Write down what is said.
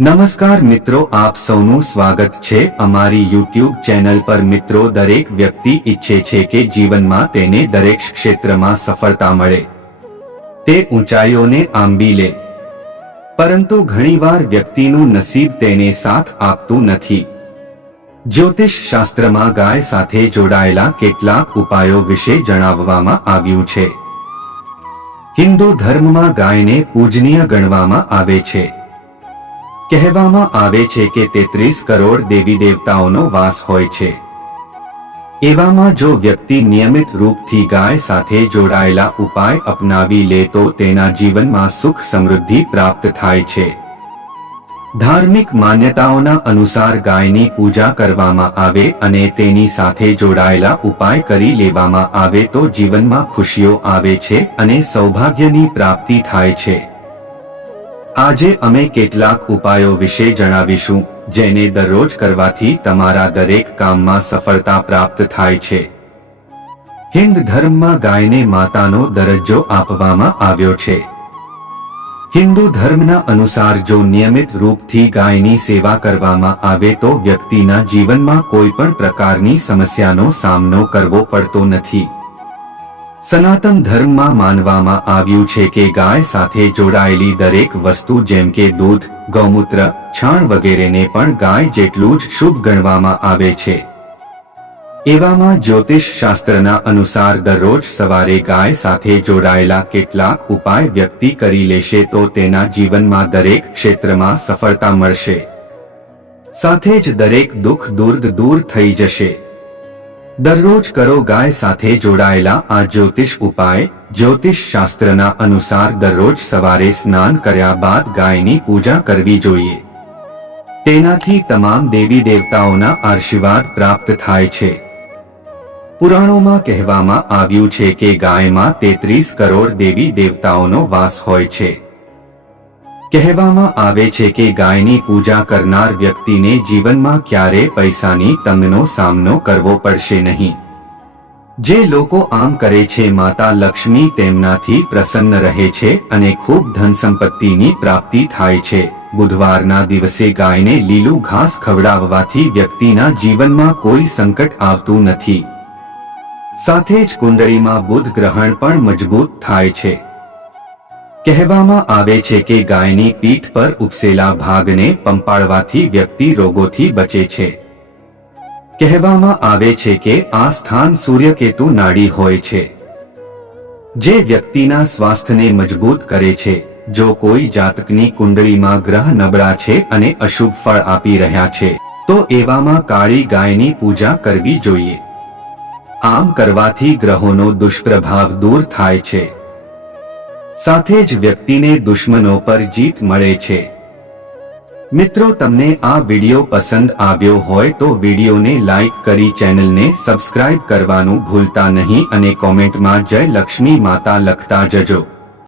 નમસ્કાર મિત્રો, આપ સૌનું સ્વાગત છે અમારી યુટ્યુબ ચેનલ પર। મિત્રો, દરેક વ્યક્તિ ઈચ્છે છે કે જીવનમાં તેને દરેક ક્ષેત્રમાં સફળતા મળે, તે ઊંચાઈઓને આંબી લે, પરંતુ ઘણીવાર વ્યક્તિનું નસીબ તેને સાથ આપતું નથી। જ્યોતિષ શાસ્ત્રમાં ગાય સાથે જોડાયેલા કેટલાક ઉપાયો વિશે જણાવવામાં આવ્યું છે। હિન્દુ ધર્મમાં ગાયને પૂજનીય ગણવામાં આવે છે। કહેવામાં આવે છે કે 33 કરોડ દેવી દેવતાઓનો વાસ હોય છે। એવામાં જો વ્યક્તિ નિયમિત રૂપથી ગાય સાથે જોડાયેલા ઉપાય અપનાવી લે તો તેના જીવનમાં સુખ સમૃદ્ધિ પ્રાપ્ત થાય છે। ધાર્મિક માન્યતાઓના અનુસાર ગાયની પૂજા કરવામાં આવે અને તેની સાથે જોડાયેલા ઉપાય કરી લેવામાં આવે તો જીવનમાં ખુશીઓ આવે છે અને સૌભાગ્યની પ્રાપ્તિ થાય છે। આજે અમે કેટલાક ઉપાયો વિશે જણાવીશું જેને દરરોજ કરવાથી તમારા દરેક કામમાં સફળતા પ્રાપ્ત થાય છે। હિન્દ ધર્મમાં ગાયને માતાનો દરજ્જો આપવામાં આવ્યો છે। હિન્દુ ધર્મના અનુસાર જો નિયમિત રૂપથી ગાયની સેવા કરવામાં આવે તો વ્યક્તિના જીવનમાં કોઈ પણ પ્રકારની સમસ્યાનો સામનો કરવો પડતો નથી। સનાતન ધર્મમાં માનવામાં આવ્યું છે કે ગાય સાથે જોડાયેલી દરેક વસ્તુ જેમ કે દૂધ, ગૌમૂત્ર, છાણ વગેરેને પણ ગાય જેટલું જ શુભ ગણવામાં આવે છે। એવામાં જ્યોતિષ શાસ્ત્રના અનુસાર દરરોજ સવારે ગાય સાથે જોડાયેલા કેટલાક ઉપાય વ્યક્તિ કરી લેશે તો તેના જીવનમાં દરેક ક્ષેત્રમાં સફળતા મળશે, સાથે જ દરેક દુઃખ દૂર થઈ જશે। દરરોજ કરો ગાય સાથે જોડાયેલા આ જ્યોતિષ ઉપાય। જ્યોતિષ શાસ્ત્રના અનુસાર દરરોજ સવારે સ્નાન કર્યા બાદ ગાયની પૂજા કરવી જોઈએ। તેનાથી તમામ દેવી દેવતાઓના આશીર્વાદ પ્રાપ્ત થાય છે। પુરાણોમાં કહેવામાં આવ્યું છે કે ગાયમાં 33 કરોડ દેવી દેવતાઓનો વાસ હોય છે। કહેવામાં આવે છે કે ગાયની પૂજા કરનાર વ્યક્તિને જીવનમાં ક્યારેય પૈસાની તંગનો સામનો કરવો પડશે નહીં। જે લોકો આમ કરે છે માતા લક્ષ્મી તેમનાથી પ્રસન્ન રહે છે અને ખૂબ ધન સંપત્તિની પ્રાપ્તિ થાય છે। બુધવારના દિવસે ગાયને લીલું ઘાસ ખવડાવવાથી વ્યક્તિના જીવનમાં કોઈ સંકટ આવતું નથી, સાથે જ કુંડળીમાં બુધ ગ્રહણ પણ મજબૂત થાય છે। કહેવામાં આવે છે કે ગાયની પીઠ પર ઉપસેલા ભાગને પંપાળવાથી વ્યક્તિ રોગોથી બચે છે। કહેવામાં આવે છે કે આ સ્થાન સૂર્યકેતુ નાડી હોય છે, જે વ્યક્તિના સ્વાસ્થ્યને મજબૂત કરે છે। જો કોઈ જાતકની કુંડળીમાં ગ્રહ નબળા છે અને અશુભ ફળ આપી રહ્યા છે તો એવામાં કાળી ગાયની પૂજા કરવી જોઈએ। આમ કરવાથી ગ્રહોનો દુષ્પ્રભાવ દૂર થાય છે, સાથે જ વ્યક્તિને દુશ્મનો પર જીત મળે છે। મિત્રો, તમને આ વિડિયો પસંદ આવ્યો હોય તો વિડિયોને લાઈક કરી ચેનલને સબસ્ક્રાઇબ કરવાનું ભૂલતા નહીં અને કોમેન્ટમાં જય લક્ષ્મી માતા લખતા જજો।